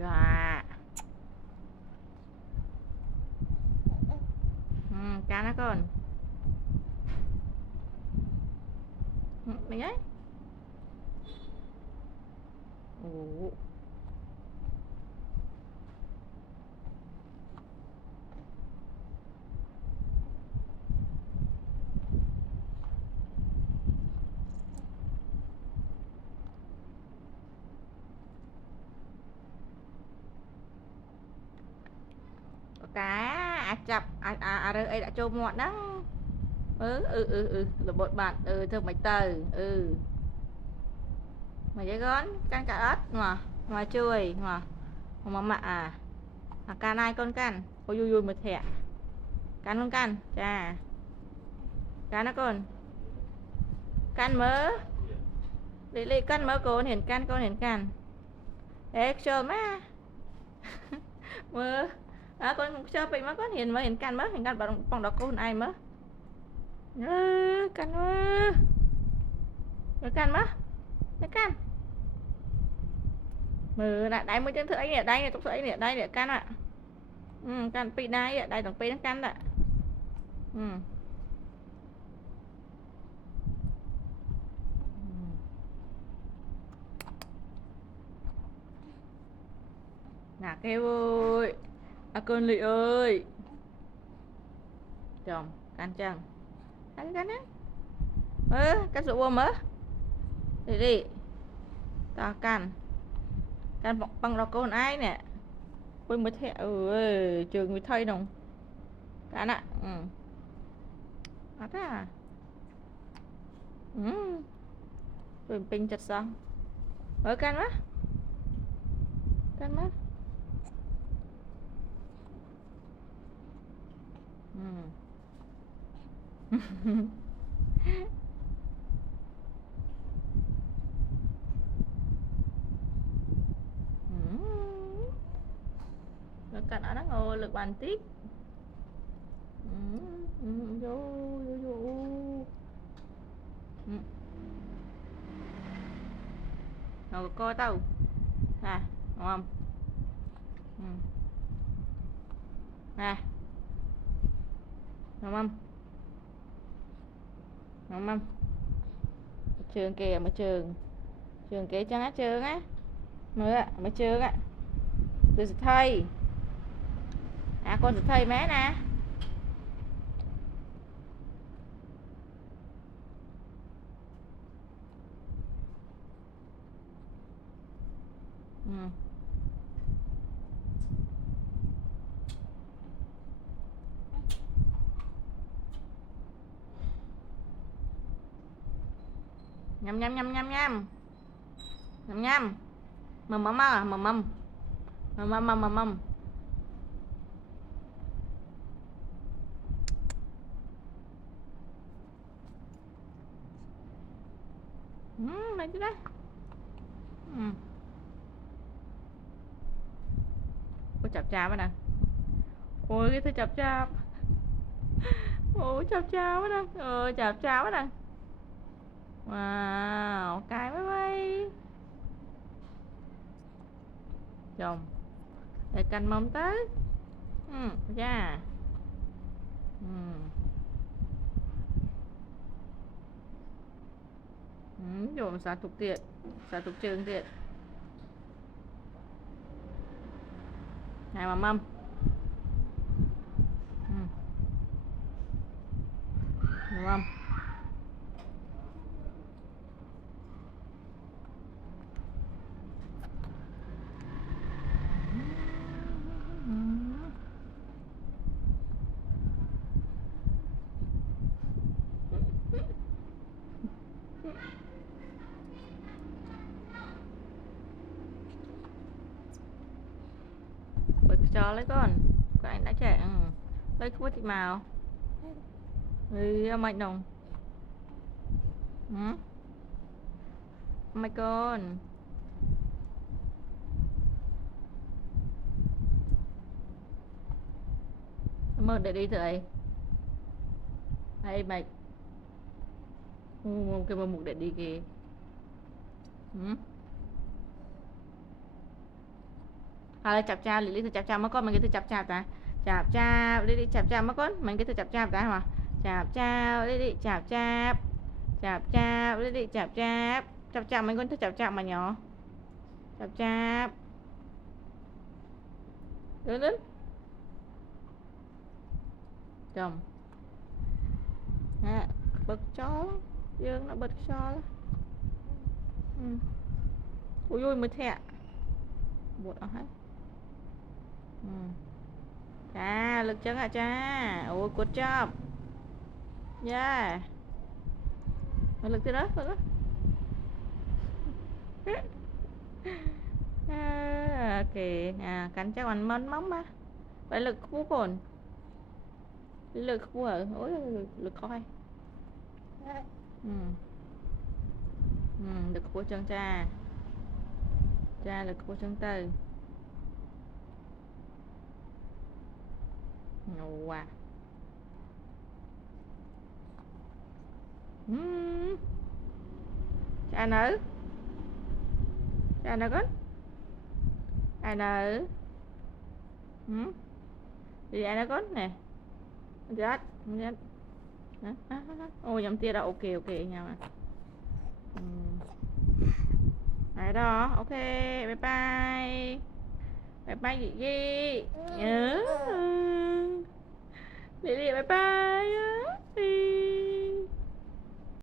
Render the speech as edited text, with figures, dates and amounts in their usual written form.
Dạ. Cá nó con. Mình ấy. Ồ. Cá chập rồi ấy đã trộm mọt đó. Là một bạn thương mày từ mày dễ con can cả ớt mà chơi mà mạ can ai con can ôi vui mà thẻ can con can chà can nó can mớ đi can mớ con hiển can ê chờ má mơ con chờ bị má con hiển can bằng đó con ai mớ can mơ can mớ can mơ lại đây mới chân thử ấy nè đây nè túc thử ấy nè đây nè can ạ can pi đây đây tổng pi nó can ạ nà kêu ơi con lị ơi chồng can chăng can á can rượu mớ đi ta can bằng đó con ai nè tôi mới thẹ trường mới thay đồng can ạ à tôi pin chặt xong can má rồi cạnh ở đó ngồi lực bàn tiếp vô rồi coi tao nè đúng không nè đúng không trường kìa mà trường kìa chân á trường á mới trường á tôi sẽ thay con sẽ thay mé nè nhâm mầm mấy cái đấy có chạp nè ôi cái thứ chạp ôi chạp quá nè chạp quá nè wow cái máy bay chồng để canh mông tới ra rồi xả tục trường tiện này mà mâm đúng không cho lấy con anh đã trẻ lấy không có thị màu mạnh đồng mày con mơ để đi thử hay mày cái mà mục để đi kìa chạp chạp Lily thử chạp chạp mất con mình cái thử chạp chạp ta chạp chạp Lily chạp chạp mất con mình cái thử chạp chạp ta mà chạp chạp Lily chạp chạp chạp chạp Lily chạp chạp chạp chạp mình con thử chạp chạp mà nhỏ chạp chạp đến đến chồng à, bật chó dương nó bật chó đó. Ui ui mới thẹ bột ở hết cha lực chân à cha ôi good job yeah lực từ đó lực ok cắn chắc còn món móng mà vậy lực phú cồn lực phú ở ôi lực coi lực phú chân cha cha lực phú chân tư wow cha nữ con ai nữ thì ai nó con nè chết ôi nhầm tia đó ok nha mà đấy đó ok bye bye bye bye gì gì nhớ Lily bye bye